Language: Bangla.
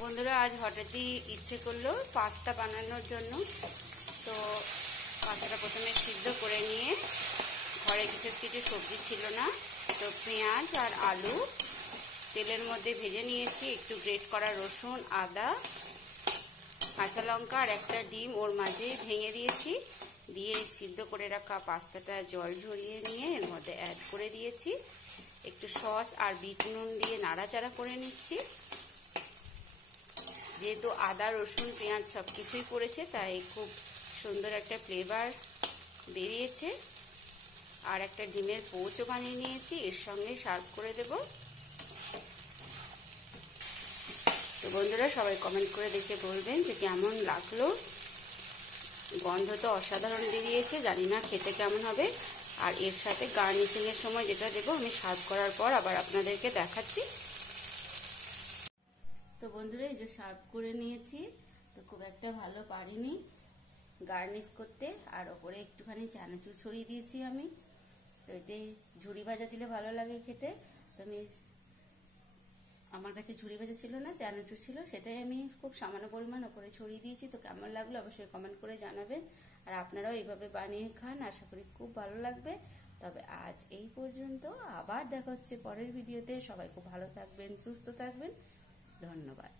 বন্ধুরা, আজ হঠাৎই ইচ্ছে করলো পাস্তা বানানোর জন্য। তো পাস্তাটা প্রথমে সিদ্ধ করে নিয়ে, ঘরে কিছু সবজি ছিল না, তো পেঁয়াজ আর আলু তেলের মধ্যে ভেজে নিয়েছি। একটু গ্রেট করা রসুন, আদা, কাঁচা লঙ্কা আর একটা ডিম ওর মাঝে ভেঙে দিয়েছি। দিয়ে সিদ্ধ করে রাখা পাস্তাটা জল ঝরিয়ে নিয়ে এর মধ্যে অ্যাড করে দিয়েছি। একটু সস আর বিট নুন দিয়ে নাড়াচাড়া করে নিচ্ছি। যেহেতু আদা, রসুন, পেঁয়াজ সব কিছুই পড়েছে, তাই খুব সুন্দর একটা ফ্লেভার বেরিয়েছে। আর একটা ডিমের পোচও বানিয়ে নিয়েছি, এর সঙ্গে সার্ভ করে দেব। তো বন্ধুরা, সবাই কমেন্ট করে দেখে বলবেন যে কেমন লাগলো। গন্ধ তো অসাধারণ বেরিয়েছে, জানি না খেতে কেমন হবে। আর এর সাথে গার্নিশিংয়ের সময় যেটা দেবো আমি সার্ভ করার পর আবার আপনাদেরকে দেখাচ্ছি। তো বন্ধুরা, এই যে সার্ভ করে নিয়েছি। তো খুব একটা ভালো পারিনি গার্নিশ করতে, আর ওপরে একটুখানি চানাচুর ছড়িয়ে দিয়েছি আমি। তো এতে ঝুড়ি ভাজা দিলে ভালো লাগে খেতে। তো আমার কাছে ঝুড়ি ভাজা ছিল না, চানাচুর ছিল, সেটাই আমি খুব সামান্য পরিমাণ ওপরে ছড়িয়ে দিয়েছি। তো কেমন লাগলো অবশ্যই কমেন্ট করে জানাবেন। আর আপনারাও এইভাবে বানিয়ে খান, আশা করি খুব ভালো লাগবে। তবে আজ এই পর্যন্ত, আবার দেখা হচ্ছে পরের ভিডিওতে। সবাই খুব ভালো থাকবেন, সুস্থ থাকবেন। ধন্যবাদ।